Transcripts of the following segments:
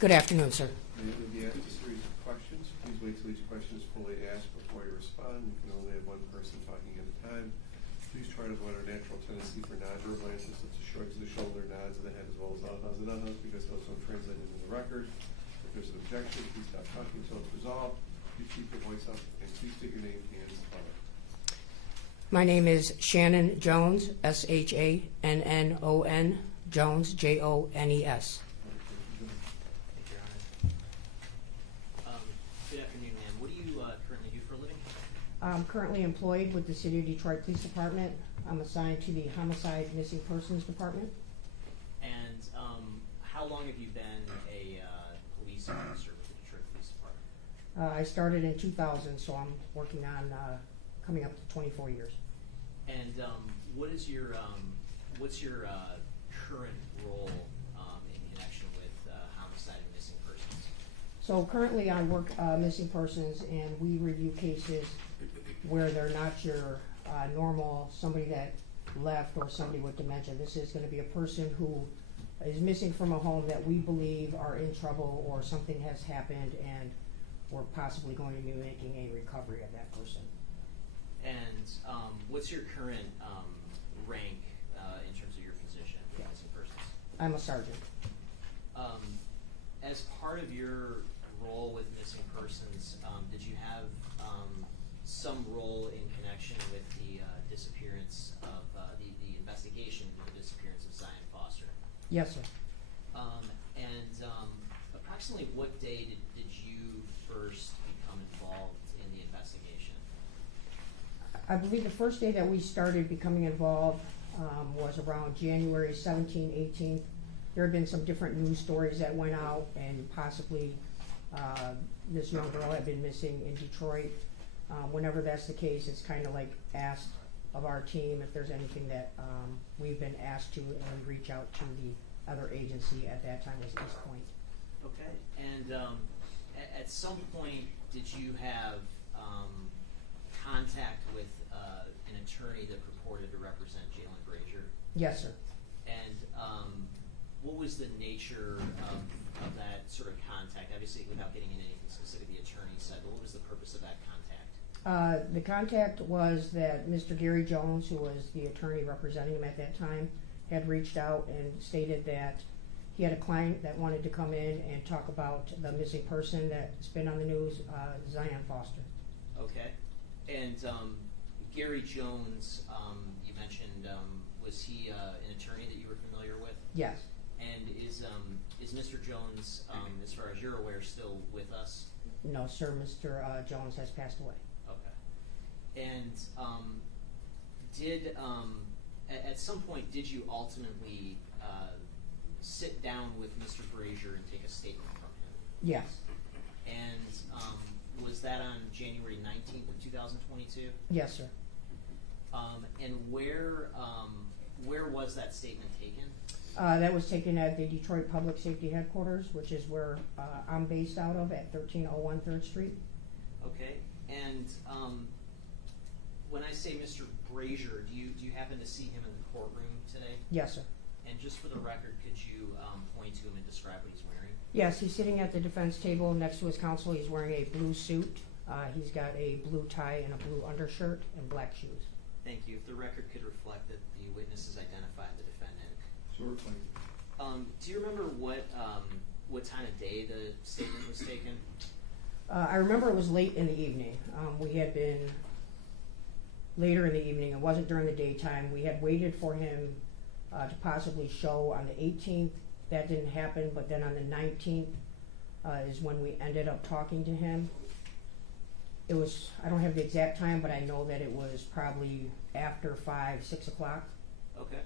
Good afternoon, sir. You will be asked a series of questions. Please wait till each question is fully asked before you respond. You can only have one person talking at a time. Please try to avoid our natural tendency for nonverbal answers such as shrugs of the shoulder, nods of the head, as well as ahas and ahas, because those don't translate into the record. If there's an objection, please stop talking until it's resolved. Please keep your voice up, and please state your name and spell it. My name is Shannon Jones, S-H-A-N-N-O-N, Jones, J-O-N-E-S. Thank you, Your Honor. Good afternoon, ma'am. What do you currently do for a living? I'm currently employed with the City of Detroit Police Department. I'm assigned to the Homicide Missing Persons Department. And how long have you been a police officer with the Detroit Police Department? I started in 2000, so I'm working on coming up to 24 years. And what is your what's your current role in connection with homicide and missing persons? So currently I work missing persons, and we review cases where they're not your normal somebody that left or somebody with dementia. This is going to be a person who is missing from a home that we believe are in trouble or something has happened, and we're possibly going to be making a recovery of that person. And what's your current rank in terms of your position for missing persons? I'm a sergeant. As part of your role with missing persons, did you have some role in connection with the disappearance of the investigation into the disappearance of Zion Foster? Yes, sir. And approximately what day did you first become involved in the investigation? I believe the first day that we started becoming involved was around January 17, 18th. There had been some different news stories that went out, and possibly this young girl had been missing in Detroit. Whenever that's the case, it's kind of like asked of our team if there's anything that we've been asked to, and we reach out to the other agency. At that time was Eastpointe. Okay. And at some point, did you have contact with an attorney that purported to represent Jaylin Brazier? Yes, sir. And what was the nature of that sort of contact? Obviously, without getting into anything specific, the attorney said, but what was the purpose of that contact? The contact was that Mr. Gary Jones, who was the attorney representing him at that time, had reached out and stated that he had a client that wanted to come in and talk about the missing person that's been on the news, Zion Foster. Okay. And Gary Jones, you mentioned, was he an attorney that you were familiar with? Yes. And is Mr. Jones, as far as you're aware, still with us? No, sir. Mr. Jones has passed away. Okay. And at some point, did you ultimately sit down with Mr. Brazier and take a statement from him? Yes. And was that on January 19th of 2022? Yes, sir. And where was that statement taken? That was taken at the Detroit Public Safety Headquarters, which is where I'm based out of, at 1301 3rd Street. Okay. And when I say Mr. Brazier, do you happen to see him in the courtroom today? Yes, sir. And just for the record, could you point to him and describe what he's wearing? Yes, he's sitting at the defense table next to his counsel. He's wearing a blue suit. He's got a blue tie and a blue undershirt and black shoes. Thank you. If the record could reflect that the witness has identified the defendant. Certainly. Do you remember what time of day the statement was taken? I remember it was late in the evening. We had been later in the evening. It wasn't during the daytime. We had waited for him to possibly show on the 18th. That didn't happen, but then on the 19th is when we ended up talking to him. It was, I don't have the exact time, but I know that it was probably after 5, 6 o'clock. Okay.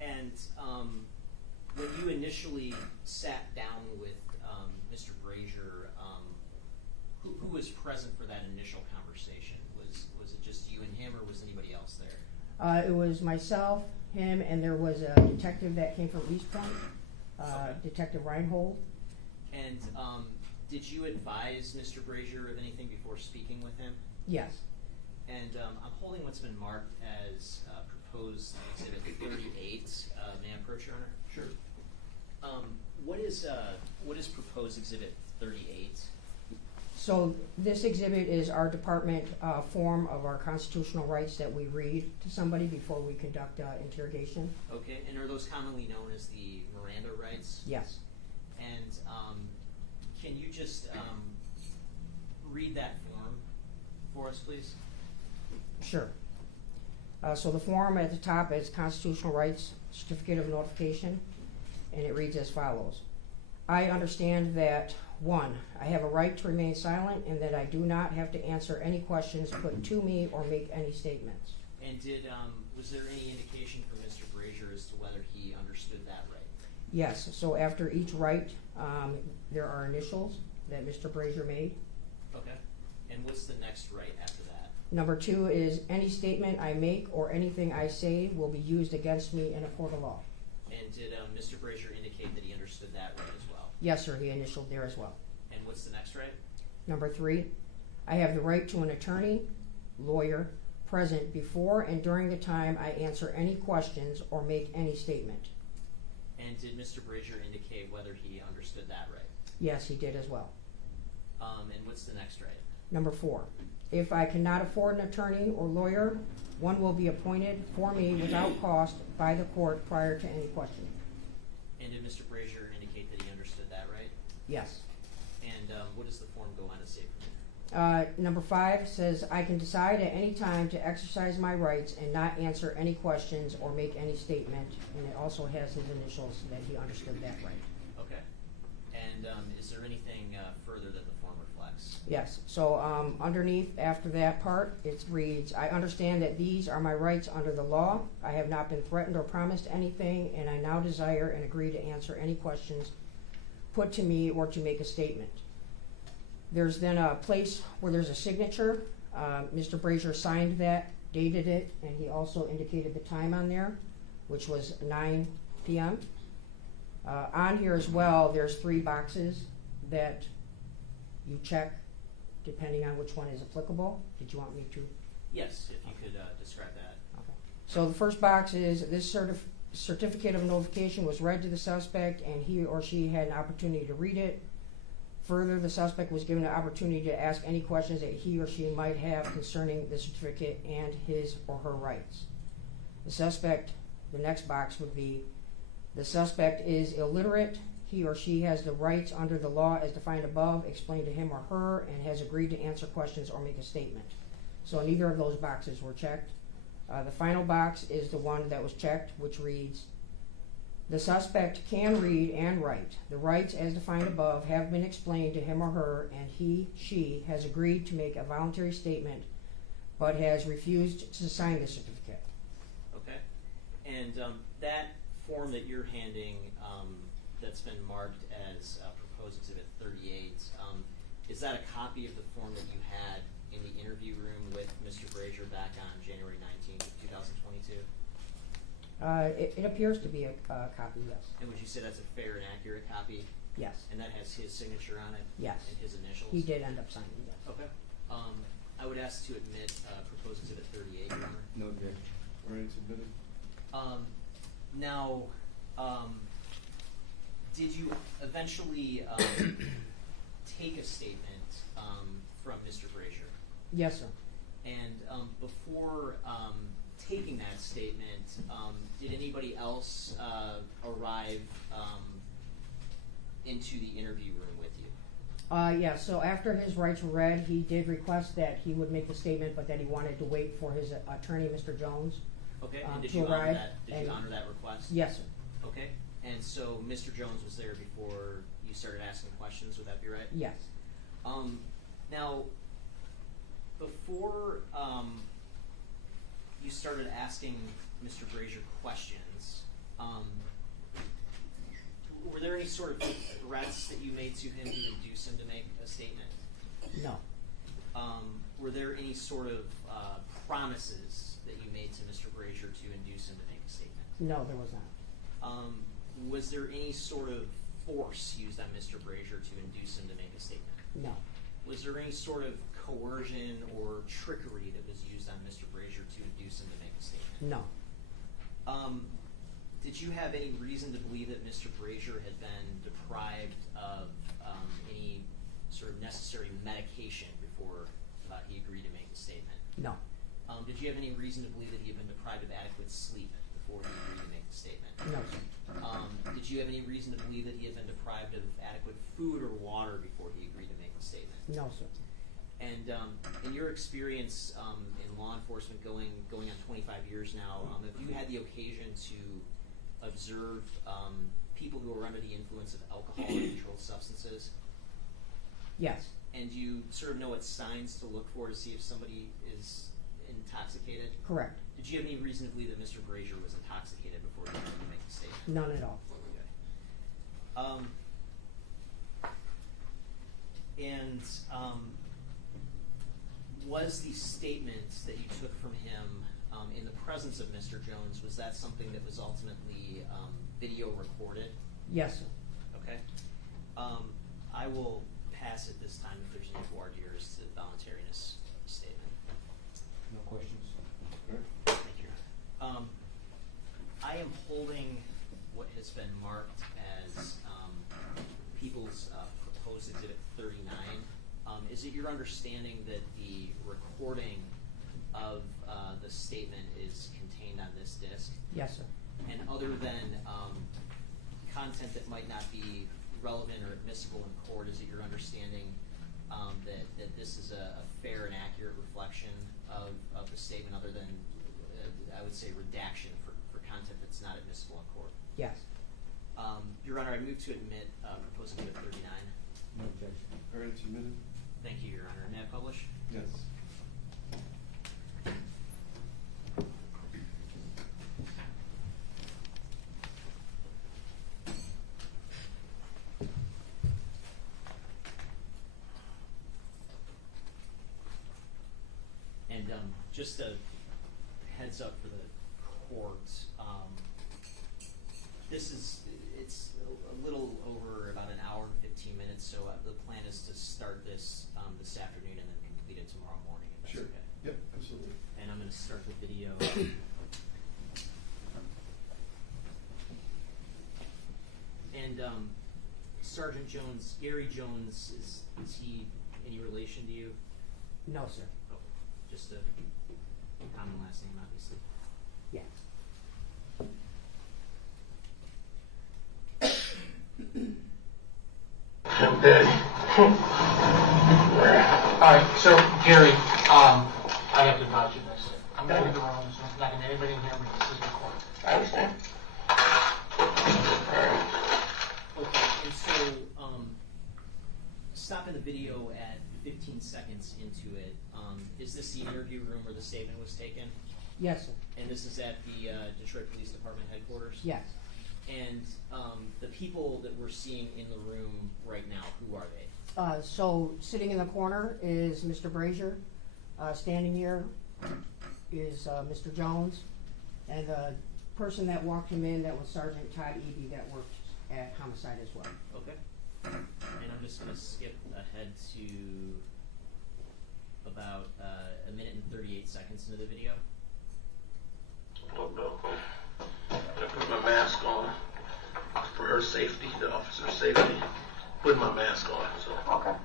And when you initially sat down with Mr. Brazier, who was present for that initial conversation? Was it just you and him, or was anybody else there? It was myself, him, and there was a detective that came from Eastpointe, Detective Reinhold. And did you advise Mr. Brazier of anything before speaking with him? Yes. And I'm holding what's been marked as proposed exhibit 38. May I approach, Your Honor? Sure. What is what is proposed exhibit 38? So this exhibit is our department form of our constitutional rights that we read to somebody before we conduct interrogation. Okay, and are those commonly known as the Miranda rights? Yes. And can you just read that form for us, please? Sure. So the form at the top is Constitutional Rights Certificate of Notification, and it reads as follows. I understand that, 1, I have a right to remain silent and that I do not have to answer any questions put to me or make any statements. And was there any indication from Mr. Brazier as to whether he understood that right? Yes, so after each right, there are initials that Mr. Brazier made. Okay. And what's the next right after that? Number 2 is any statement I make or anything I say will be used against me in a court of law. And did Mr. Brazier indicate that he understood that right as well? Yes, sir, he initialed there as well. And what's the next right? Number 3, I have the right to an attorney, lawyer, present before and during the time I answer any questions or make any statement. And did Mr. Brazier indicate whether he understood that right? Yes, he did as well. And what's the next right? Number 4, if I cannot afford an attorney or lawyer, one will be appointed for me without cost by the court prior to any questioning. And did Mr. Brazier indicate that he understood that right? Yes. And what does the form go on to say from there? Number 5 says I can decide at any time to exercise my rights and not answer any questions or make any statement, and it also has his initials that he understood that right. Okay. And is there anything further that the form reflects? Yes, so underneath, after that part, it reads, I understand that these are my rights under the law. I have not been threatened or promised anything, and I now desire and agree to answer any questions put to me or to make a statement. There's then a place where there's a signature. Mr. Brazier signed that, dated it, and he also indicated the time on there, which was 9 p.m. On here as well, there's 3 boxes that you check depending on which one is applicable. Did you want me to? Yes, if you could describe that. Okay. So the first box is this certificate of notification was read to the suspect and he or she had an opportunity to read it. Further, the suspect was given an opportunity to ask any questions that he or she might have concerning the certificate and his or her rights. The next box would be, the suspect is illiterate. He or she has the rights under the law as defined above, explained to him or her, and has agreed to answer questions or make a statement. So neither of those boxes were checked. The final box is the one that was checked, which reads, the suspect can read and write. The rights as defined above have been explained to him or her, and she has agreed to make a voluntary statement, but has refused to sign the certificate. Okay. And that form that you're handing that's been marked as proposed exhibit 38, is that a copy of the form that you had in the interview room with Mr. Brazier back on January 19th, 2022? It appears to be a copy, yes. And would you say that's a fair and accurate copy? Yes. And that has his signature on it? Yes. And his initials? He did end up signing, yes. Okay. I would ask to admit proposed exhibit 38, Your Honor. No objection. All right, it's admitted. Now, did you eventually take a statement from Mr. Brazier? Yes, sir. And before taking that statement, did anybody else arrive into the interview room with you? Yeah, so after his rights were read, he did request that he would make the statement, but that he wanted to wait for his attorney, Mr. Jones. Okay, and did to you honor arrive, that? Did you honor that request? Yes, sir. Okay, and so Mr. Jones was there before you started asking questions. Would that be right? Yes. Now, before you started asking Mr. Brazier questions, were there any sort of threats that you made to him to induce him to make a statement? No. Were there any sort of promises that you made to Mr. Brazier to induce him to make a statement? No, there was not. Was there any sort of force used on Mr. Brazier to induce him to make a statement? No. Was there any sort of coercion or trickery that was used on Mr. Brazier to induce him to make a statement? No. Did you have any reason to believe that Mr. Brazier had been deprived of any sort of necessary medication before he agreed to make the statement? No. Did you have any reason to believe that he had been deprived of adequate sleep before he agreed to make the statement? No, sir. Did you have any reason to believe that he had been deprived of adequate food or water before he agreed to make the statement? No, sir. And in your experience in law enforcement, going on 25 years now, have you had the occasion to observe people who are under the influence of alcohol or controlled substances? Yes. And you sort of know what signs to look for to see if somebody is intoxicated? Correct. Did you have any reason to believe that Mr. Brazier was intoxicated before he agreed to make the statement? None at all. Was the statement that you took from him in the presence of Mr. Jones, was that something that was ultimately video recorded? Yes, sir. Okay. I will pass at this time if there's any voir dire to the voluntariness statement. No questions. Thank you. I am holding what has been marked as People's Proposed Exhibit 39. Is it your understanding that the recording of the statement is contained on this disc? Yes, sir. And other than content that might not be relevant or admissible in court, is it your understanding that this is a fair and accurate reflection of the statement, other than, I would say, redaction for content that's not admissible in court? Yes. Your Honor, I move to admit Proposed Exhibit 39. No objection. All right, it's admitted. Thank you, Your Honor. May I publish? Yes. And just a heads up for the court, it's a little over about an hour and 15 minutes, so the plan is to start this this afternoon and then complete it tomorrow morning, if that's Sure. okay. Yep, absolutely. And I'm going to start the video. And Sergeant Jones, Gary Jones, is he any relation to you? No, sir. Oh, just a common last name, obviously. Yes. Okay. Alright, so Gary, I have to vouch for this. I'm going to the room, so I'm not going to anybody in here, but this is recorded. I understand. Okay, and so stopping the video at 15 seconds into it. Is this the interview room where the statement was taken? Yes, sir. And this is at the Detroit Police Department headquarters? Yes. And the people that we're seeing in the room right now, who are they? So sitting in the corner is Mr. Brazier. Standing here is Mr. Jones. And the person that walked him in, that was Sergeant Todd Eby, that worked at homicide as well. Okay. And I'm just going to skip ahead to about a minute and 38 seconds into the video. Oh, no. I put my mask on for her safety, the officer's safety. Put my mask on, so. Okay.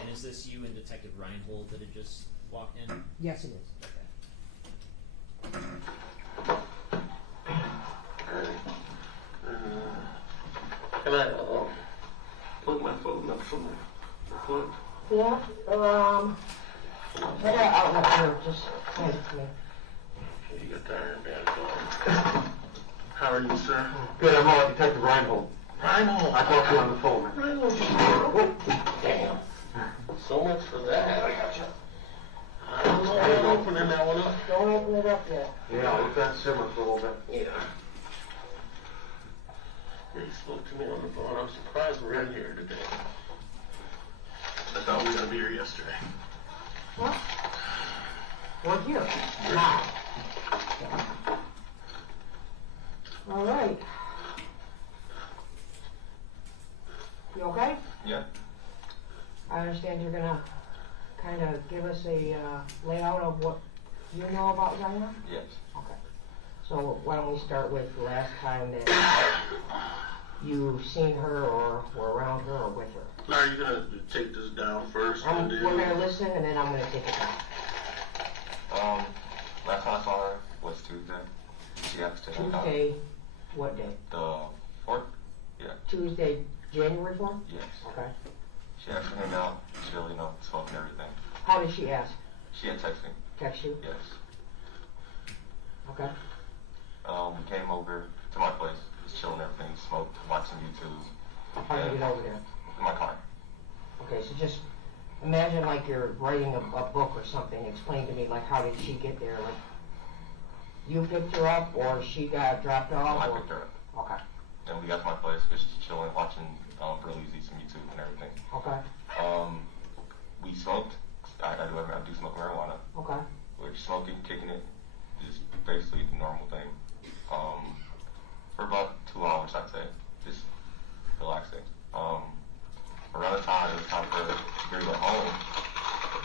And is this you and Detective Reinhold that had just walked in? Yes, it is. Okay. Can I put my phone up for my report? Yeah, I got outlet here, just hand it to me. You got the iron band on. How are you, sir? Good, I'm all Detective Reinhold. Reinhold. I talked to you on the phone. Reinhold. Damn. So much for that. I got you. I don't know. I'm opening that one up. Don't open it up yet. Yeah, I'll let that simmer for a little bit. Yeah. He spoke to me on the phone. I'm surprised we're in here today. I thought we were going to be here yesterday. What? We're here. Now. All right. You okay? Yeah. I understand you're gonna kind of give us a layout of what you know about Jaylin? Yes. Okay. So why don't we start with the last time that you've seen her or were around her or with her? Now, are you gonna take this down first and then? We're gonna listen and then I'm gonna take it down. Last time I saw her was Tuesday. She asked to hang out. Tuesday, what day? The 4th? Yeah. Tuesday, January 4th? Yes. Okay. She asked to hang out, chill, smoke and everything. How did she ask? She had texted me. Text you? Yes. Okay. We came over to my place, just chilling and everything, smoked, watching YouTube. How did you get over there? In my car. Okay, so just imagine like you're writing a book or something. Explain to me, like, how did she get there? Like, you picked her up or she got dropped off? I or? picked her up. Okay. And we got to my place, just chilling, watching really easy some YouTube and everything. Okay. We smoked. I do smoke marijuana. Okay. We're smoking, kicking it, just basically the normal thing. For about 2 hours, I'd say, just relaxing. Around the time, it was time for her to go home.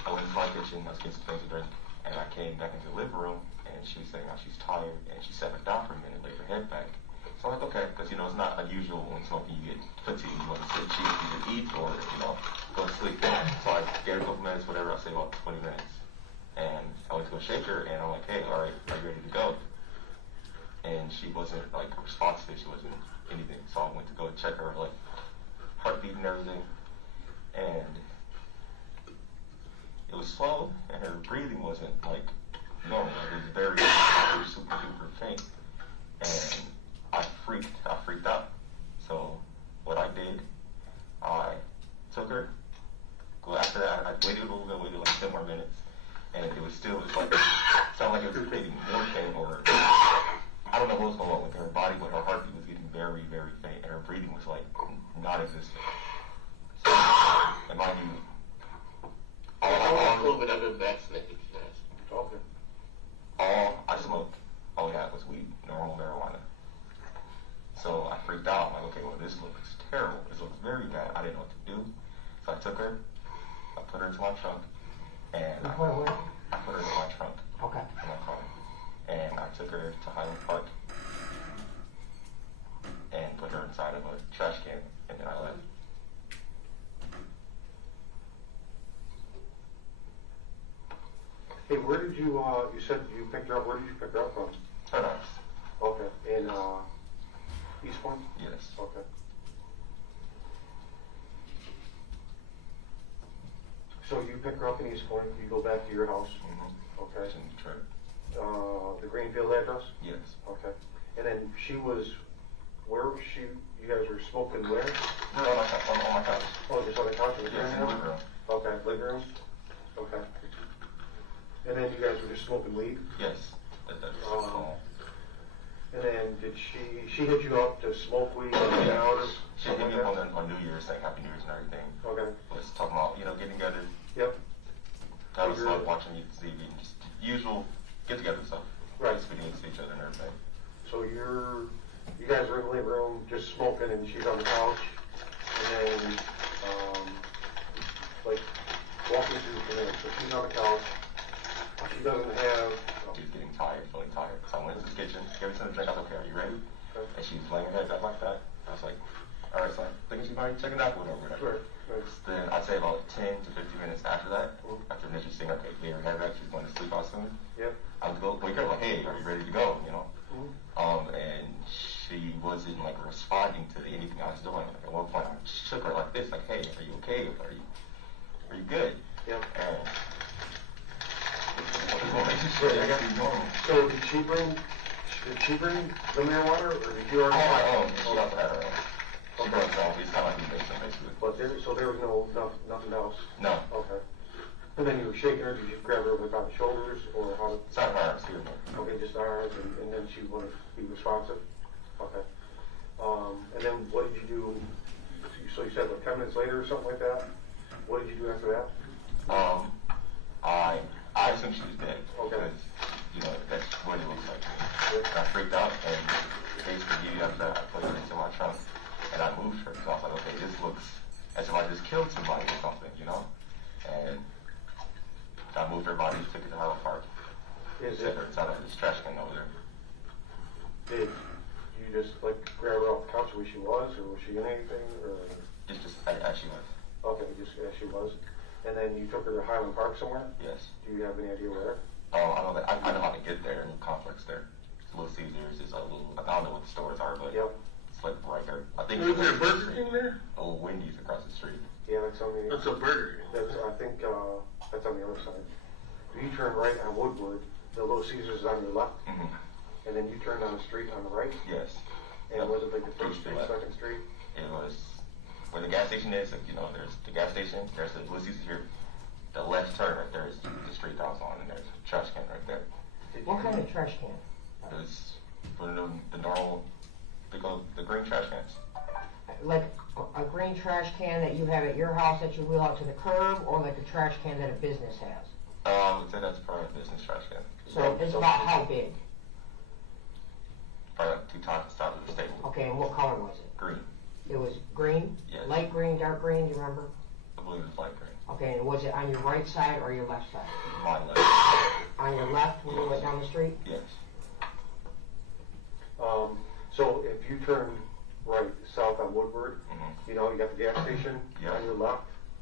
I went into my kitchen, I was getting some things to drink, and I came back into the living room, and she was saying how she's tired, and she sat back down for a minute, laid her head back. So I'm like, okay, because, it's not unusual when smoking, you get fatigued, you want to sit, cheap, either eat or, go to sleep. So I gave her a couple minutes, whatever, I'll say about 20 minutes. And I went to go shake her, and I'm like, hey, all right, are you ready to go? And she wasn't, responsive, she wasn't anything. So I went to go check her, heartbeat and everything. And it was slow, and her breathing wasn't, normal. It was very super duper faint. And I freaked out. So what I did, I took her. Well, after that, I waited a little bit, waited 10 more minutes, and it sounded like it was creating more pain, or I don't know what was going on with her body, but her heartbeat was getting very, very faint, and her breathing was non-existent. So, and mind you, How long COVID I've been vaccinated, yes. Okay. all I smoked, all we had was weed, normal marijuana. So I freaked out. I'm like, okay, well, this looks terrible. This looks very bad. I didn't know what to do. So I took her, I put her into my trunk, and I put her into my trunk. Okay. In my car. And I took her to Highland Park and put her inside of a trash can, and then I left. Hey, where did you, you said you picked her up, where did you pick her up from? Her house. Okay, in, Eastpointe? Yes. Okay. So you pick her up in Eastpointe, you go back to your house, Mm-hmm. okay? It's in Detroit. The Greenfield address? Yes. Okay. And then she was, where was she, you guys were smoking where? We're on my couch. Oh, just on the couch in the Yes, in the living room. Okay, living room? Okay. And then you guys were just smoking weed? Yes. And then did she hit you up to smoke weed and Yeah. out or She hit something me like up that? on New Year's, saying Happy New Year's and everything. Okay, Let's talk about, getting together, yep, have a Figure- smoke, watching TV, and just usual get-together stuff. Right. Just getting to see each other and everything. so you guys were in the living room just smoking and she's on the couch, and then, walk me through from there, so she's on the couch, she doesn't have, She's getting tired, feeling tired. So I went into the kitchen, gave her something to drink. I was like, okay, are you ready? Okay. And she was laying her head down like that. I was like, all right, so I'm thinking she might check it out or whatever. Right, right. Then I'd say about 10 to 15 minutes after that, Mhm. after initially saying, okay, lay her head back, she's going to sleep out soon. Yep. I would go wake her up like, hey, are you ready to go? Mhm. And she wasn't responding to anything I was doing. Like, at one point, I shook her like this, like, hey, are you okay? Are you good? Yep. And I got to be normal. So did she bring the marijuana, or did you already? On my own. She also had her own. She Okay. brought it down. It's kind of like we basically. But there was nothing else? No. Okay. And then you were shaking her, did you grab her by the shoulders, or how? It's not her, excuse me. Okay, just arms, and then she wouldn't be responsive? Okay. And then what did you do, so you said 10 minutes later or something like that? What did you do after that? I assumed she was dead. Okay. Because, that's what it looks like. And I freaked out, and basically, after that, I put her into my trunk, and I moved her, because I was like, okay, this looks as if I just killed somebody or something, And I moved her body, took it to Highland Park, Is set it, her inside of this trash can over there. just like grab her off the couch where she was, or was she in anything, or? Just actually was. Okay, just as she was. And then you took her to Highland Park somewhere? Yes. Do you have any idea where? I know how to get there. Little complex there. Little Caesars is a little. I don't know what the stores are, but Yep. it's like right there. I think. Is there a Burger King there? Oh, Wendy's across the street. Yeah, that's on the. That's a Burger King. That's, I think, that's on the other side. If you turn right on Woodward, the Little Caesars is on your left, Mm-hmm. and then you turn down the street on the right. Yes. And was it like the first street, Left. second street? It was where the gas station is. You know, there's the gas station. There's the Little Caesars here. The left turn right there is the street that I was on, and there's a trash can right there. What kind of trash can? It was for the normal, the green trash cans. Like a green trash can that you have at your house that you wheel out to the curb, or like a trash can that a business has? I would say that's probably a business trash can. So it's about how big? Probably like 2 times the size of the stable. Okay, and what color was it? Green. It was green? Yes. Light green, dark green, do you remember? I believe it's light green. Okay, and was it on your right side or your left side? Mine left. On your left when you went down the street? Yes. So if you turn right south on Woodward, Mm-hmm. you know, you got the gas station Yeah. on your left,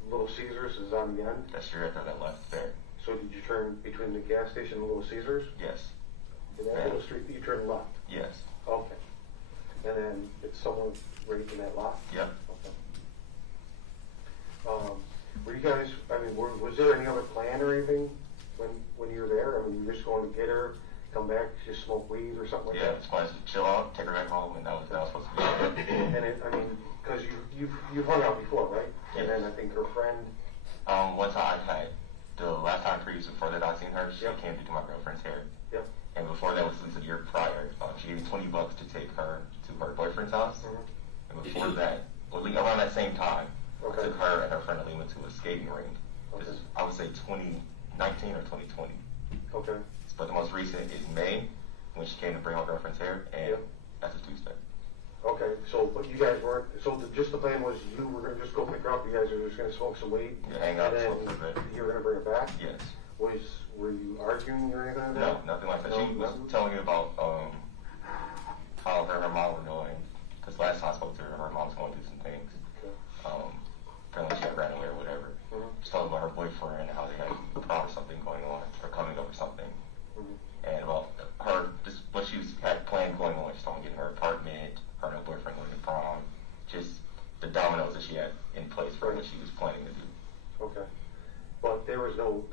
Little Caesars is on the end. That's right there, that left there. So did you turn between the gas station and Little Caesars? Yes. In that Yeah. little street, you turn left? Yes. Okay. And then it's someone right in that lot? Yep. Okay. Were you guys, I mean, was there any other plan or anything when you were there? I mean, you were just going to get her, come back, just smoke weed or something like Yeah, that? just wanted to chill out, take her back home, and that was supposed to be it. And it, I mean, because you've hung out before, right? And then I think her friend, One time I had, the last time previous before that I seen her, she Yep. came to do my girlfriend's hair. Yep. And before that was at least a year prior. She gave me $20 to take her to her boyfriend's house. Mhm. And before that, well, around that same time, Okay. I took her and her friend Alima to a skating rink. This Okay. is, I would say, 2019 or 2020. okay, But the most recent is May, when she came to bring her girlfriend's hair, and Yep. that's a Tuesday. okay, so, but you guys weren't, so just the plan was you were gonna just go pick her up, you guys were just gonna smoke some weed? Yeah, hang out, And smoke some then bit. you were gonna bring her back? Yes. Were you arguing or anything like No, that? nothing like that. No, She was nothing? telling me about how her and her mom were going. Because last time I spoke to her mom was going through some things. Okay. Feeling like she had ran away or whatever. Mhm. Just talking about her boyfriend and how they had probably something going on or coming up with something. Mhm. And about her, just what she had planned going on. She's talking about getting her apartment, her and her boyfriend going to prom. Just the dominoes that she had in place for what she was planning to do. Okay. But there was no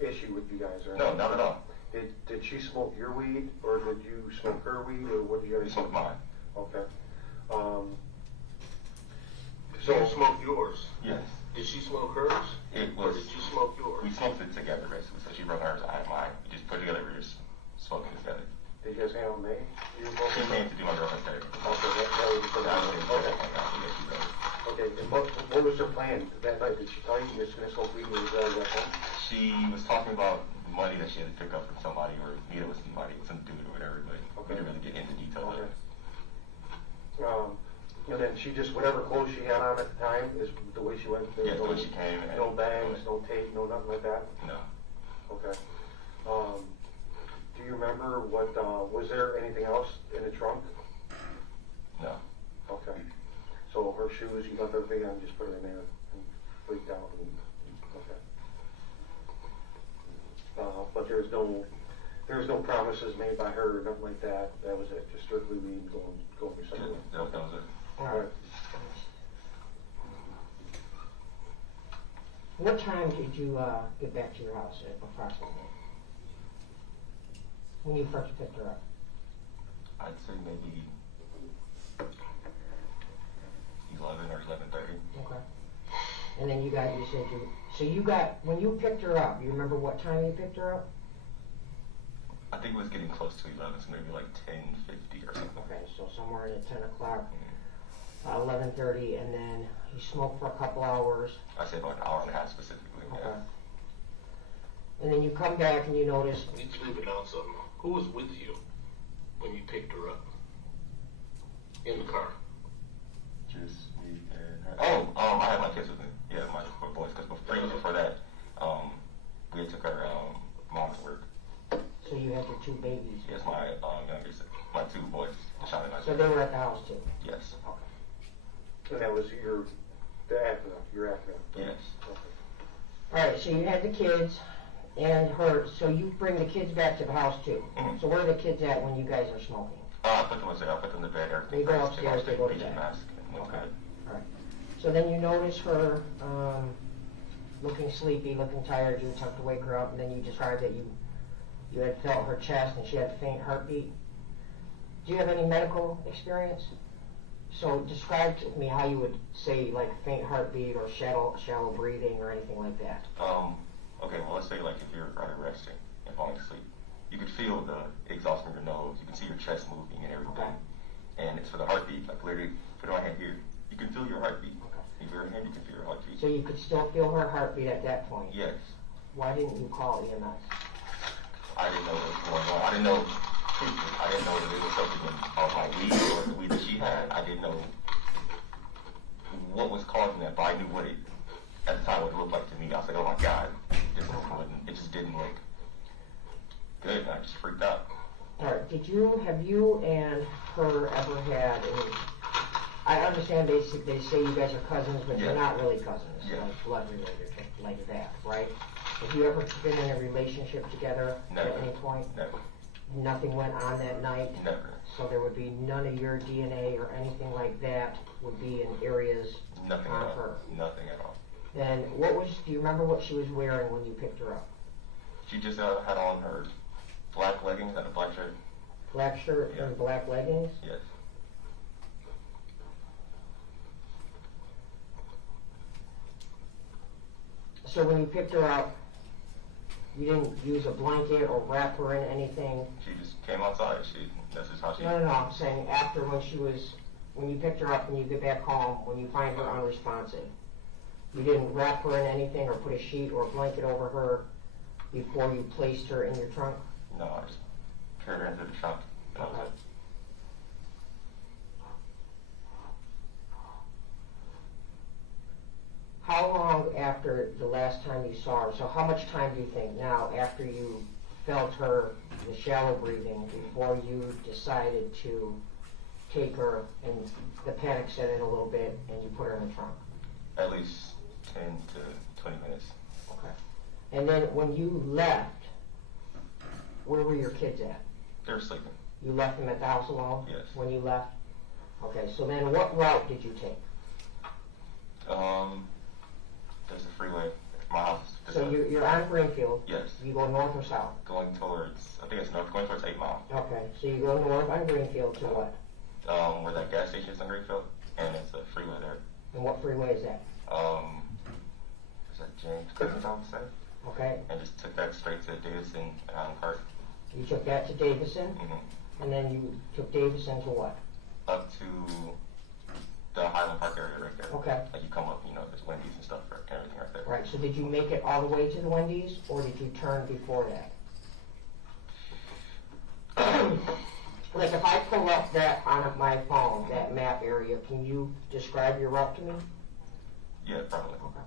issue with you guys, or? No, not at all. Did she smoke your weed, or did you smoke her weed, or what did you We guys? smoked mine. Okay. So you smoke yours. Yes. Did she smoke hers? It Or was. did you smoke yours? We smoked it together basically. So she brought hers, I had mine. We just put it together. We were just smoking together. Did you guys hang out in May? You were both She in came May? to do my girlfriend's hair. Okay, that was the Yeah, I was okay. okay. Okay, and what was her plan that night? Did she tell you you were just gonna smoke weed when you guys got home? She was talking about money that she had to pick up from somebody or meet up with somebody, with some dude or whatever, but we didn't really get into detail of Okay. it. And then she just, whatever clothes she had on at the time is the way she went? There Yeah, was when she came. And, No bags, no tape, no nothing like that? No. Okay. Do you remember what, was there anything else in the trunk? No. Okay. So her shoes, you left everything on, just put it in there and freaked out and, okay. But there was no promises made by her or nothing like that? That was it, just strictly weed going your separate way? That was it. All right. What time did you get back to your house approximately? When you first picked her up? I'd say maybe 11 or 11:30. Okay. And then you said when you picked her up, you remember what time you picked her up? I think it was getting close to 11, so maybe like 10:50 or something. Okay, so somewhere in at 10 o'clock, 11:30, and then you smoked for a couple hours. I'd say about an hour and a half specifically. Okay. Yeah. And then you come back and you notice, I need to leave it out something. Who was with you when you picked her up? In the car. Just me and her. Oh, I had my kids with me. Yeah, my four boys. Because before that, we had took our mom to work. so you had your two babies. Yes, my youngest, my two boys, Sean and I. So they were at the house too? Yes. Okay. And that was your aftermath? Yes. Okay. Alright, so you had the kids and her, so you bring the kids back to the house too? Mhm. So where are the kids at when you guys are smoking? I put them upstairs. I put them to bed. Everything. You go first, upstairs, they go to PJ bed. mask, and went to bed. Alright. So then you notice her, looking sleepy, looking tired, you attempt to wake her up, and then you described that you had felt her chest and she had a faint heartbeat. Do you have any medical experience? So describe to me how you would say like faint heartbeat or shallow breathing or anything like that. Okay, well, let's say like if you're resting and falling asleep, you could feel the exhaust from your nose. You can see your chest moving and everything. Okay. And it's for the heartbeat. Like literally, put my hand here. You can feel your heartbeat. Okay. If your hand, you can feel your heartbeat. So you could still feel her heartbeat at that point? Yes. Why didn't you call EMS? I didn't know what was going on. I didn't know. I didn't know that it was something of my weed or the weed that she had. I didn't know what was causing that, but I knew what it, at the time, what it looked like to me. I was like, oh my God, it just didn't look good, and I just freaked out. Alright, have you and her ever had any, I understand they say you guys are cousins, but you're Yeah. not really cousins, Yeah. like blood related, like that, right? Have you ever been in a relationship together Never. at any point? Never. Nothing went on that night? Never. So there would be none of your DNA or anything like that would be in areas Nothing on at all. her? Nothing at all. And do you remember what she was wearing when you picked her up? She just had on her black leggings and a black shirt. Black shirt Yeah. and black leggings? Yes. So when you picked her up, you didn't use a blanket or wrap her in anything? She just came outside. That's just how she. No, I'm saying after when you picked her up and you get back home, when you find her unresponsive, you didn't wrap her in anything or put a sheet or a blanket over her before you placed her in your trunk? No, I just carried her into the trunk. That was it. How long after the last time you saw her, so how much time do you think now after you felt her, the shallow breathing, before you decided to take her and the panic set in a little bit and you put her in the trunk? At least 10 to 20 minutes. Okay. And then when you left, where were your kids at? They were sleeping. You left them at the house alone? Yes. When you left? Okay, so then what route did you take? There's a freeway. My house. So you're on Greenfield. Yes. You go north or south? Going towards, I think it's north, going towards 8 Mile. Okay, so you go north on Greenfield to what? Where that gas station is on Greenfield, and it's a freeway there. And what freeway is that? Is that James Cousins, I would say? Okay, And just took that straight to Davidson and Island Park. you took that to Davison, Mm-hmm. and then you took Davison to what? Up to the Highland Park area right there. Okay. Like you come up, there's Wendy's and stuff and everything right there. Right, so did you make it all the way to the Wendy's, or did you turn before that? Like if I pull up that on my phone, that map area, can you describe your route to me? Yeah, probably. Okay.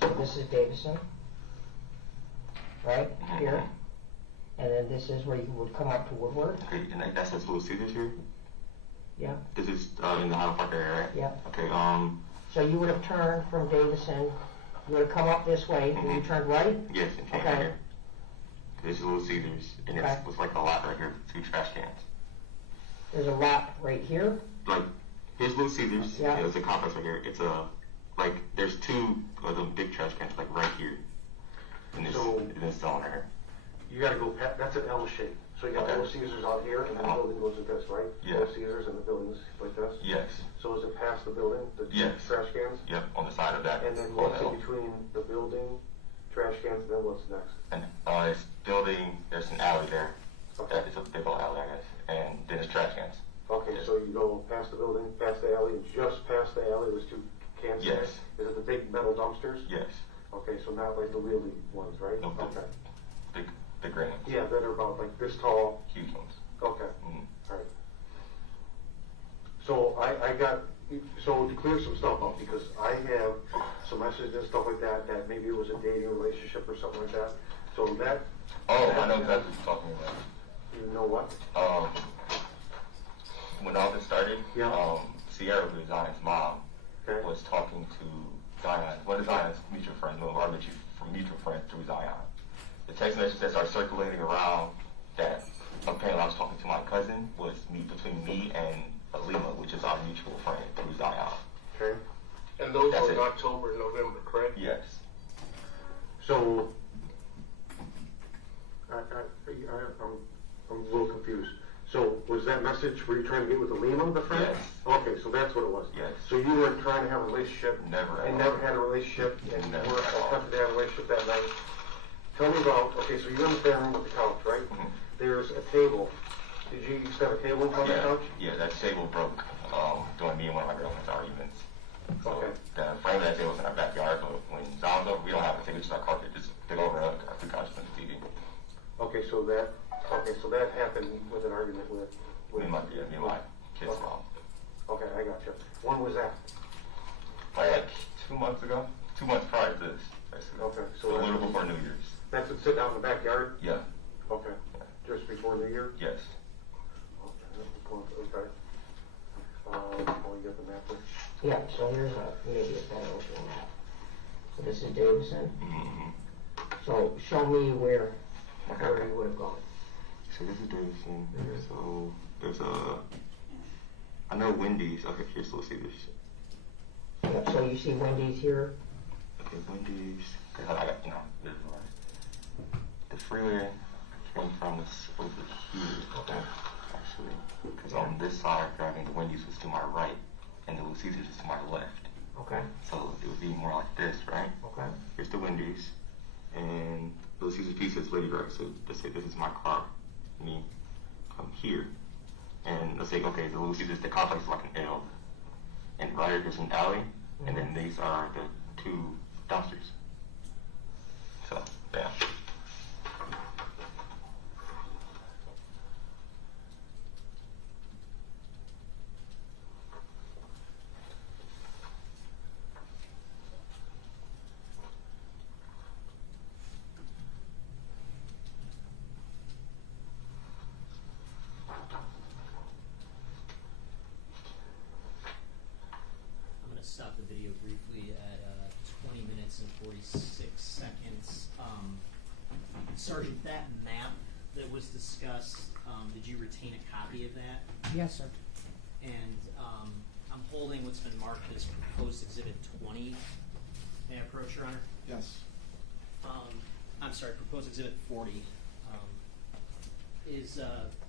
So this is Davison, right here, and then this is where you would come up to Woodward. Okay, and that's at Little Caesars here? Yeah. This is in the Highland Park area, right? Yeah. Okay, So you would have turned from Davison, you would have come up this way, and you turned right? yes, and came Okay. right here. This is Little Caesars, and Okay. it was like a lot right here, 2 trash cans. There's a lot right here. Like, here's Little Caesars, Yeah. there's a complex right here. It's like, there's 2 of them big trash cans, like right here. And this zone right here. You gotta go past, that's an L shape. So you got Okay. Little Caesars out here, and then the building goes like this, right? Yeah. Little Caesars and the building's like this? Yes, So is it past the building, the Yes. trash cans? yep, on the side of that. And then on what's the hill. in between the building, trash cans, and then what's next? And it's building, there's an alley there. Okay. That is a big old alley, I guess. And then it's trash cans. Okay, so you go past the building, past the alley, and just past the alley, there's 2 cans there? Yes. Is it the big metal dumpsters? Yes. Okay, so not like the wheelie ones, right? No, Okay. the gray ones. Yeah, that are about like this tall. Huge ones. Okay, Mhm. all right. So I got, so to clear some stuff up, because I have some messages and stuff like that, that maybe it was a dating relationship or something like that. So that. Oh, I know exactly what you're talking about. You know what? When all this started, Yeah. Sierra, who is Zion's mom, Okay. was talking to Zion, one of Zion's mutual friends, one of our mutual friends through Zion. The text message that started circulating around that apparently I was talking to my cousin was between me and Alima, which is our mutual friend through Zion. Okay. And those That's were in it. October and November, correct? Yes. So, I'm a little confused. So, was that message, were you trying to get with Alima, the friend? Yes. Okay, so that's what it was. Yes. So you were trying to have a relationship? Never at And all. never had a relationship, and Never were at all. attempted to have a relationship that night? Tell me about, okay, so you're in the family room with the couch, right? Mhm. There's a table. Did you used to have a table in front of the couch? Yeah, that table broke during me and one of my girlfriend's arguments. So Okay. the frame of that table was in our backyard, but when Zion's over, we don't have a table, it's just our carpet, just big over our couch and the TV. Okay, so that happened with an argument with. Me and my kids' Okay. mom. Okay, I got you. When was that? Like 2 months ago, 2 months prior to this, basically. Okay, So a little before New Year's. That's it, sit out in the backyard? Yeah. Okay, just before New Year? Yes. Okay. Oh, you got the map there? Yeah, so here's maybe a better looking map. So this is Davison. Mm-hmm. So show me where you would have gone. So this is Davison. So there's I know Wendy's. Okay, here, so let's see this. Yeah, so you see Wendy's here? Okay, Wendy's. Cause I got, this is where the freeway came from was over here. Okay. Actually, because on this side, driving the Wendy's was to my right, and the Little Caesars was to my left. Okay. So it would be more like this, right? Okay. Here's the Wendy's, and Little Caesars Pizza is Lady Greg. So let's say this is my car, me come here, and let's say, okay, the Little Caesars, the complex is like an L, and right here there's an alley, and then these are the 2 dumpsters. So, yeah. I'm going to stop the video briefly at 20 minutes and 46 seconds. Sergeant, that map that was discussed, did you retain a copy of that? Yes, sir. And I'm holding what's been marked as proposed exhibit 20. May I approach, Your Honor? Yes. I'm sorry, proposed exhibit 40. Is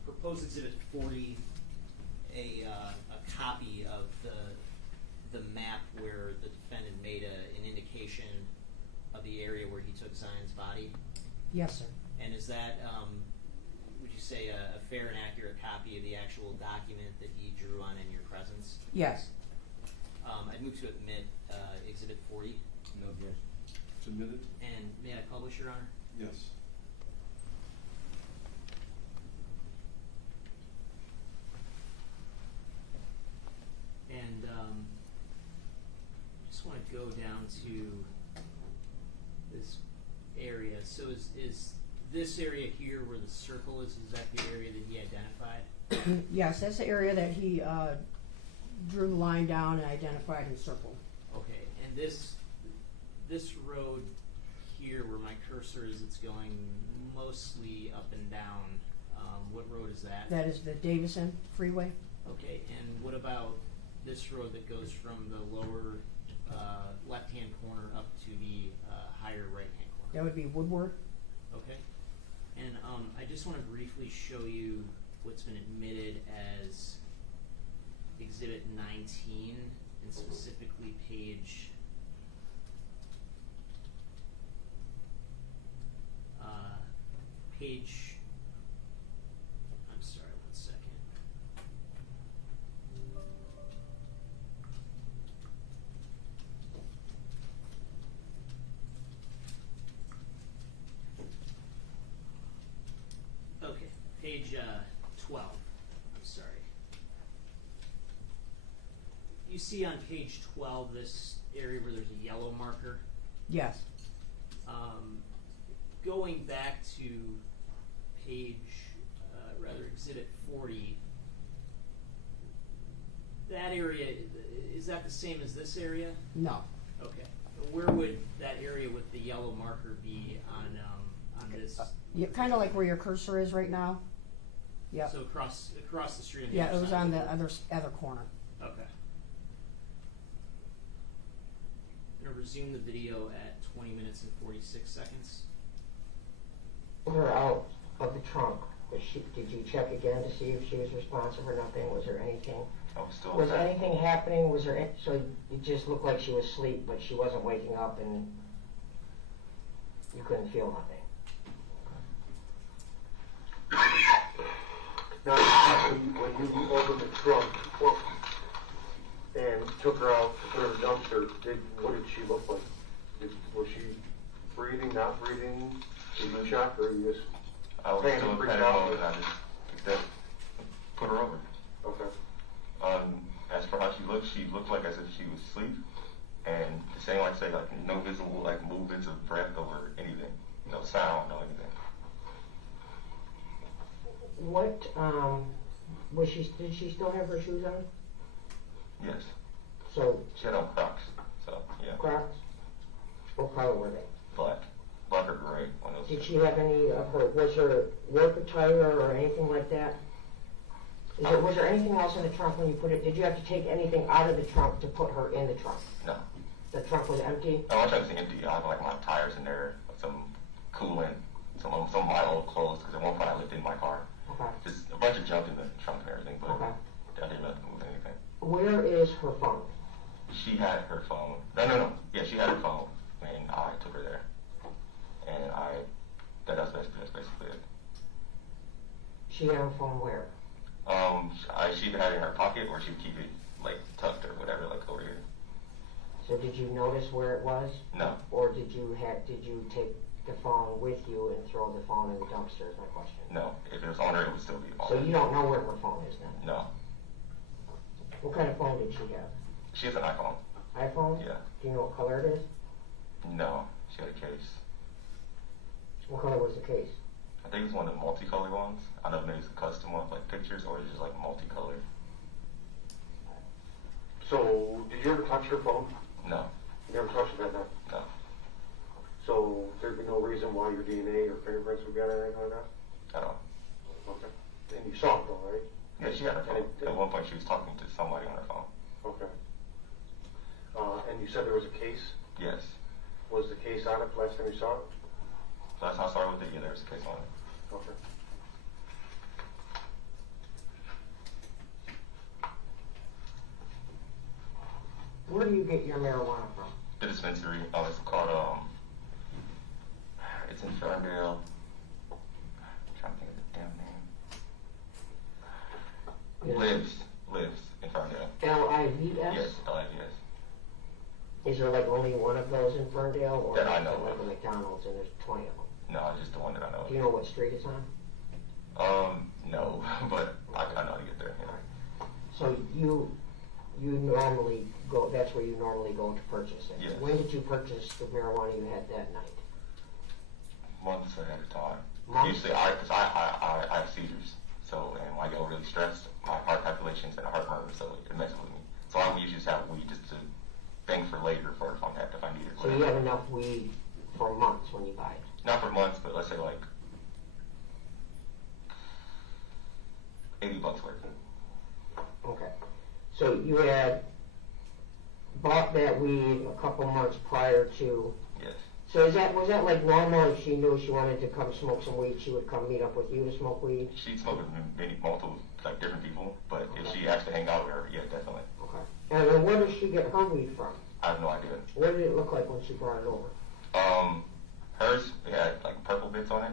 proposed exhibit 40 a copy of the map where the defendant made an indication of the area where he took Zion's body? Yes, sir. And is that, would you say, a fair and accurate copy of the actual document that he drew on in your presence? Yes. I'd move to admit exhibit 40. No objection. It's admitted? And may I publish, Your Honor? Yes. And just want to go down to this area. So is this area here where the circle is that the area that he identified? Yes, that's the area that he drew the line down and identified and circled. Okay, and this road here where my cursor is, it's going mostly up and down. What road is that? That is the Davison Freeway. Okay, and what about this road that goes from the lower left-hand corner up to the higher right-hand corner? That would be Woodward. Okay, and I just want to briefly show you what's been admitted as Exhibit 19, and specifically page I'm sorry, 1 second. page 12. I'm sorry. You see on page 12 this area where there's a yellow marker? Yes. Going back to page, exhibit 40, that area, is that the same as this area? No. Okay. Where would that area with the yellow marker be on this? Yeah, kind of like where your cursor is right now. Yep. So across the street. On the Yeah, other it was side. on the other corner. Okay. I'm gonna resume the video at 20 minutes and 46 seconds. Her out of the trunk. Did you check again to see if she was responsive or nothing? Was there anything? I was still Was upset. anything happening? Was there? So it just looked like she was asleep, but she wasn't waking up, and you couldn't feel nothing. Now, when you opened the trunk and took her out to put her in the dumpster, what did she look like? Was she breathing, not breathing? Did you check, or you just I was panic, still in freaked panic out? mode, and I just instead put her over. Okay. As for how she looked like as if she was asleep, and the same like say like no visible like movements of breath or anything, no sound, no anything. What? Was she? Did she still have her shoes on? Yes, So she had on Crocs, so yeah, Crocs. What color were they? black or gray, one of those. Did she have any of her? Was her work attire or anything like that? Was there anything else in the trunk when you put it? Did you have to take anything out of the trunk to put her in the trunk? No, The trunk was empty. no, my trunk's empty. I have like my tires in there, some coolant, some of my old clothes, because at one point I lived in my car. Okay. Just a bunch of junk in the trunk and everything, but Okay. I didn't really move anything. Where is her phone? She had her phone. No. Yeah, she had her phone when I took her there. And that's basically it. She had her phone where? She either had it in her pocket or she'd keep it like tucked or whatever, like over here. So did you notice where it was? No. Or did you take the phone with you and throw the phone in the dumpster is my question. No. If it was on her, it would still be on So her. you don't know where her phone is then? No. What kind of phone did she have? She has an iPhone. iPhone? Yeah. Do you know what color it is? No. She had a case. What color was the case? I think it was one of the multicolored ones. I don't know if it's a custom one, like pictures, or it's just like multicolored. So, did you ever touch her phone? No. You never touched it that night? No. So, there'd be no reason why your DNA or fingerprints would get anything like that? At all. Okay. And you saw it though, right? Yeah, she had her phone. At one point, she was talking to somebody on her phone. Okay. And you said there was a case? Yes. Was the case on it last time you saw it? Last time I started with it, yeah, there was a case on it. Okay. Where do you get your marijuana from? The dispensary, it's called, it's in Ferndale. I'm trying to think of the damn name. Lives in Ferndale. L-I-V-S? Yes, LIVS. Is there like only one of those in Ferndale? Or That I is know there like of. a McDonald's and there's 20 of them? No, it's just the one that I know Do you know what street it's on? of. No, but I know how to get there. Yeah. So you normally go, that's where you normally go to purchase it? Yes. When did you purchase the marijuana you had that night? Months ahead of time. Months? Usually, because I have seizures. So, and when I get really stressed, my heart calculations and heart murmur, so it messes with me. So I would usually just have weed just to bank for later for if I need it. So you have enough weed for months when you buy it? Not for months, but let's say like $80 worth. Okay. So you had bought that weed a couple months prior to. Yes. So was that like normal? If she knew she wanted to come smoke some weed, she would come meet up with you to smoke weed? She'd smoke with multiple, like different people, but if she asked to hang out with her, yeah, definitely. Okay. And then where did she get her weed from? I have no idea. What did it look like when she brought it over? Hers, it had like purple bits on it.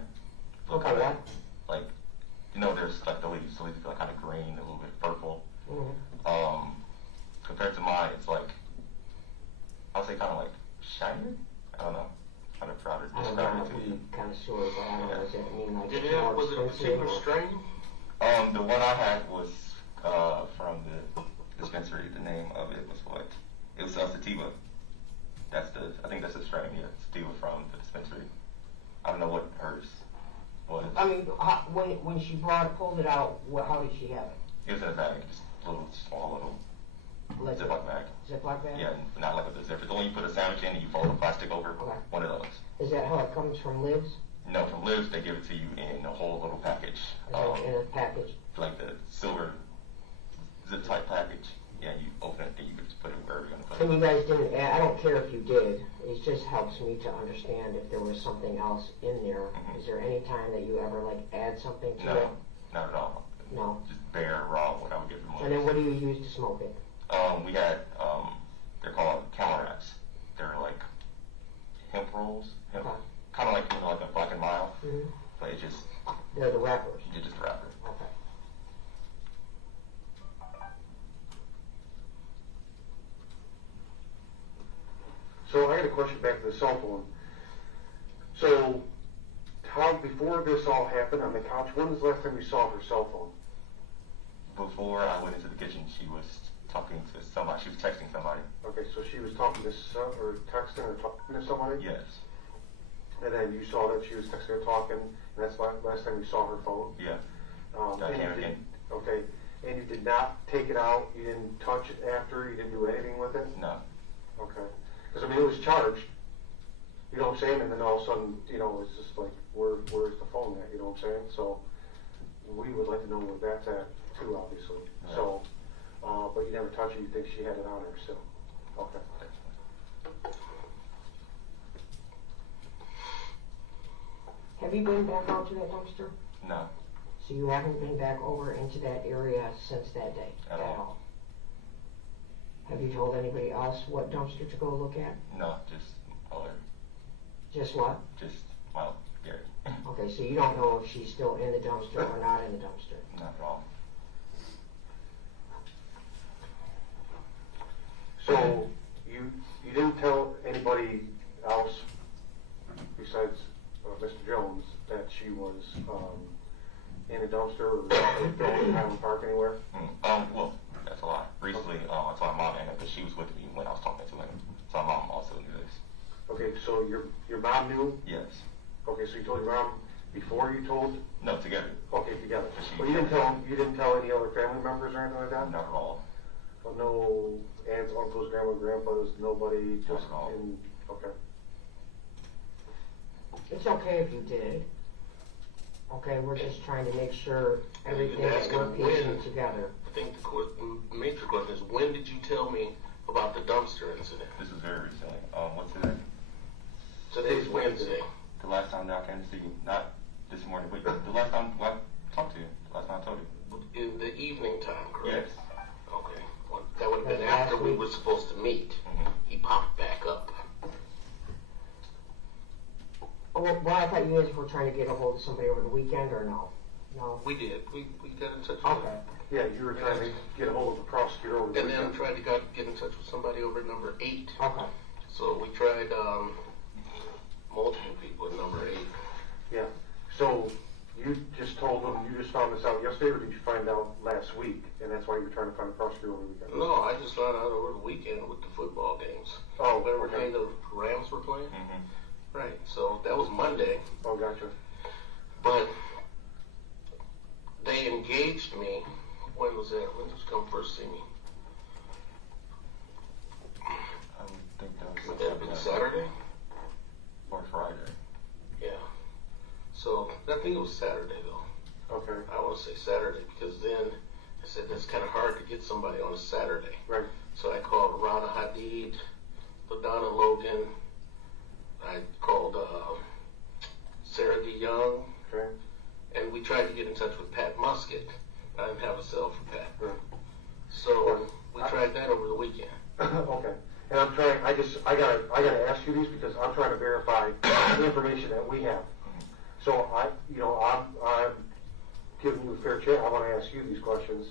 Okay, Kinda, what? like, there's like the leaves feel like kind of green, a little bit purple. Mm-hmm. Compared to mine, it's like, I'll say kind of like shiny. I don't know how to I don't describe know, it to you. kind of sort of, I don't know, does that mean like Did it's it, more was it a expensive particular or- strain? The one I had was from the dispensary. The name of it was what? It was sativa. I think that's the strain, yeah. Sativa from the dispensary. I don't know what hers was. I mean, when she pulled it out, how did she have it? It was in a bag, just a little, small little Like Ziploc bag. Ziploc bag? Yeah, not like with the zipper. The one you put a sandwich in and you fold the plastic over. Okay. One of those. Is that how it comes from Lids? No, from Lives, they give it to you in a whole little package. Is it in a package? Like the silver zip type package. Yeah, you open it and you can just put it wherever you're going to put And it. you guys didn't add, I don't care if you did, it just helps me to understand if there was something else in there. Mhm. Is there any time that you ever like add something to it? No, not at all. No. Just bare, raw, what I would give them. And then what do you use to smoke it? We had, they're called camel wraps. They're like hemp rolls. Okay. Kind of like, like a Black and Mild, Mm-hmm. but it just, They're the wrappers. you just wrap it. Okay. So I got a question back to the cell phone. So, before this all happened on the couch, when was the last time you saw her cell phone? Before I went into the kitchen, she was talking to somebody. She was texting somebody. Okay, so she was talking to or texting or talking to somebody? Yes. And then you saw that she was texting or talking, and that's the last time you saw her phone? Yeah. And That you came did- again. Okay, and you did not take it out, you didn't touch it after, you didn't do anything with it? No. Okay. Because, I mean, it was charged, you know what I'm saying? And then all of a sudden, you know, it's just like, where's the phone at, you know what I'm saying? So, we would like to know where that's at too, obviously. Right. So, but you never touched it, you think she had it on her still? Okay. Have you been back out to that dumpster? No. So you haven't been back over into that area since that day? At all. Have you told anybody else what dumpster to go look at? No, just other. Just what? Just, well, Gary. Okay, so you don't know if she's still in the dumpster or not in the dumpster? Not at all. So, you didn't tell anybody else besides Mr. Jones that she was in a dumpster or going to Highland Park anywhere? Well, that's a lot. Recently, I told my mom and because she was with me when I was talking to him. So my mom also knew this. Okay, so your mom knew? Yes. Okay, so you told your mom before you told? No, together. Okay, together. She- Well, you didn't tell any other family members or anything like that? Not at all. Well, no aunts, uncles, grandma, grandpas, nobody, Not just at all. in, okay. It's okay if you did. Okay, we're just trying to make sure everything that we're piecing together. I think the major question is, when did you tell me about the dumpster incident? This was very recently. What's today? Today's Wednesday. The last time that I came to see you, not this morning, but the last time I talked to you, the last time I told you. In the evening time, correct? Yes. Okay. Well, that would have been That's after last we week. were supposed to meet. Mhm. He popped back up. Oh, well, I thought you guys were trying to get a hold of somebody over the weekend, or no? No? We did. We got in touch with Okay. him. Yeah, you were trying to get a hold of the prosecutor over the And then weekend. tried to get in touch with somebody over at number 8. Okay. So we tried multiple people at number 8. Yeah, so you just told them, you just found this out yesterday, or did you find out last week? And that's why you were trying to find a prosecutor over the weekend? No, I just found out over the weekend with the football games. Oh, Whatever okay. kind of Rams were playing. Mm-hmm. Right. So that was Monday. Oh, gotcha. But they engaged me. When was that? When did you come first see me? I would think that was Would that have been Saturday? or Friday. Yeah. So I think it was Saturday though. Okay, I want to say Saturday because then I said that's kind of hard to get somebody on a Saturday. right. So I called Rana Hadid, LaDonna Logan. I called Sarah DeYoung, Okay, and we tried to get in touch with Pat Musket. I didn't have a cell for Pat. right. So we tried that over the weekend. Okay, and I'm trying, I gotta ask you these because I'm trying to verify the information that we have. So I'm giving you a fair chance, I wanna ask you these questions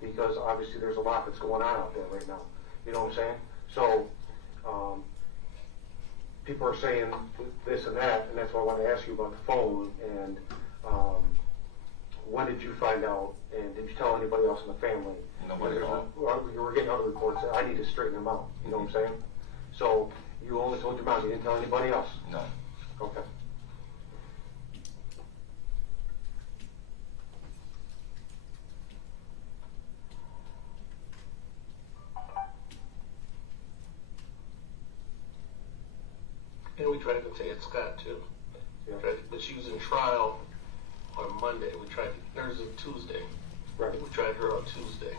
because obviously there's a lot that's going on out there right now. You know what I'm saying? So, people are saying this and that, and that's why I want to ask you about the phone and when did you find out, and did you tell anybody else in the family? Nobody at all. Well, you were getting other reports that I need to straighten them out, you know what I'm saying? So, you only told your mom, you didn't tell anybody else? No. Okay. And we tried to contact Scott too. Yeah. But she was in trial on Monday. We tried Thursday, Tuesday. Right. We tried her on Tuesday.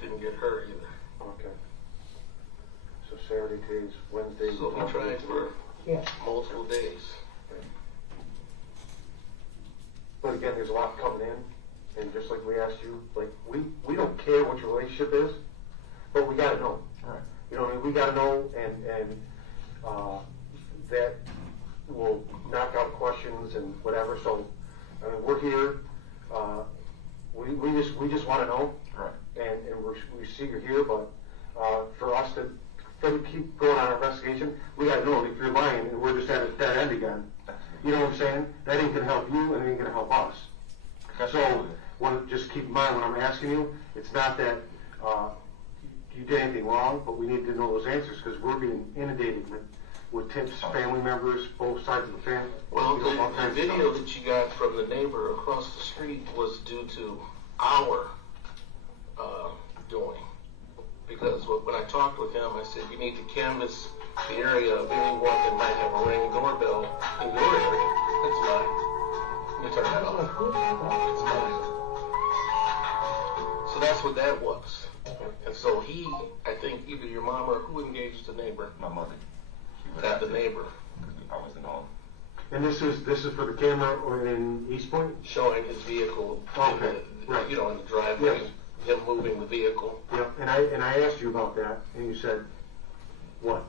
Didn't get her either. Okay. So Saturday, days, Wednesday. So we tried for Yeah. multiple days. But again, there's a lot coming in, and just like we asked you, like, we don't care what your relationship is, but we gotta know. Right. You know what I mean? We gotta know, and that will knock out questions and whatever, so, I mean, we're here, we just wanna know. Right. And we see you're here, but, for us to keep going on our investigation, we gotta know if you're lying and we're just at a dead end again. You know what I'm saying? That ain't gonna help you and it ain't gonna help us. So, just keep in mind when I'm asking you, it's not that, you did anything wrong, but we need to know those answers, because we're being inundated with tips, family members, both sides of the family. Well, you know, all the kinds of video stuff. that you got from the neighbor across the street was due to our doing. Because when I talked with him, I said, you need to canvass the area of anyone that might have a ring doorbell in your area. That's mine. Let me turn that off. It's mine. So that's what that was. And so I think either your mom or who engaged the neighbor? My mother. She Got the neighbor. I wasn't home. And this is for the camera or in Eastpointe? Showing his vehicle, Okay, right. you know, in the driveway, Yes. him moving the vehicle. Yep, and I asked you about that, and you said, what?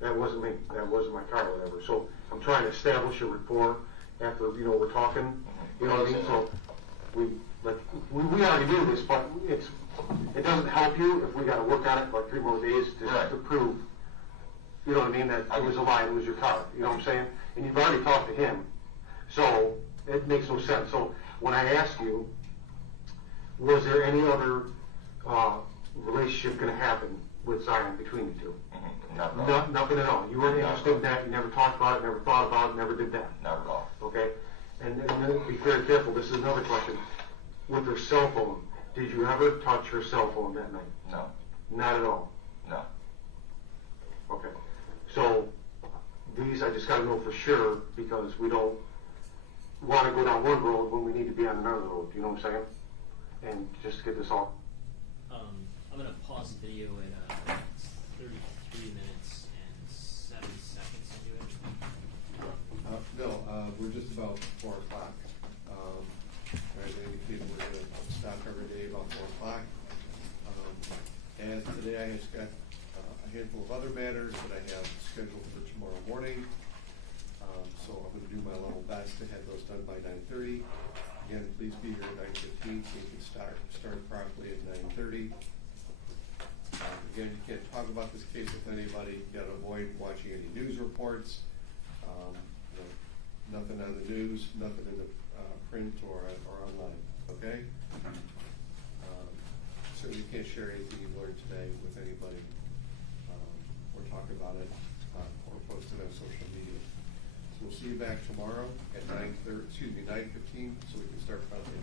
That wasn't me, that wasn't my car or whatever, so I'm trying to establish a rapport after, you know, we're talking, you know what I mean, so we already knew this, but it doesn't help you if we gotta work on it for like 3 more days Right. to prove, you know what I mean, that it was a lie, it was your car, you know what I'm saying? And you've already talked to him, so it makes no sense. So when I asked you, was there any other relationship gonna happen with Zion between you two? Mm-hmm. Nothing at all. You weren't interested in that, you never talked about it, never thought about it, never did that, Not at all. okay? And then be very careful, this is another question. With her cell phone, did you ever touch her cell phone that night? No. Not at all? No. Okay. So, these I just gotta know for sure, because we don't wanna go down one road when we need to be on another road, you know what I'm saying? And just get this all, I'm gonna pause the video at 33 minutes and 7 seconds into it. No, we're just about 4 o'clock. I indicated we're gonna stop every day about 4 o'clock. As today I have got a handful of other matters that I have scheduled for tomorrow morning. So I'm gonna do my level best to have those done by 9:30. Again, please be here at 9:15 so you can start properly at 9:30. Again, you can't talk about this case with anybody. You gotta avoid watching any news reports. Nothing on the news, nothing in the print or online, okay? Certainly you can't share anything you've learned today with anybody or talk about it or post it on social media. So we'll see you back tomorrow at 9:15 so we can start promptly.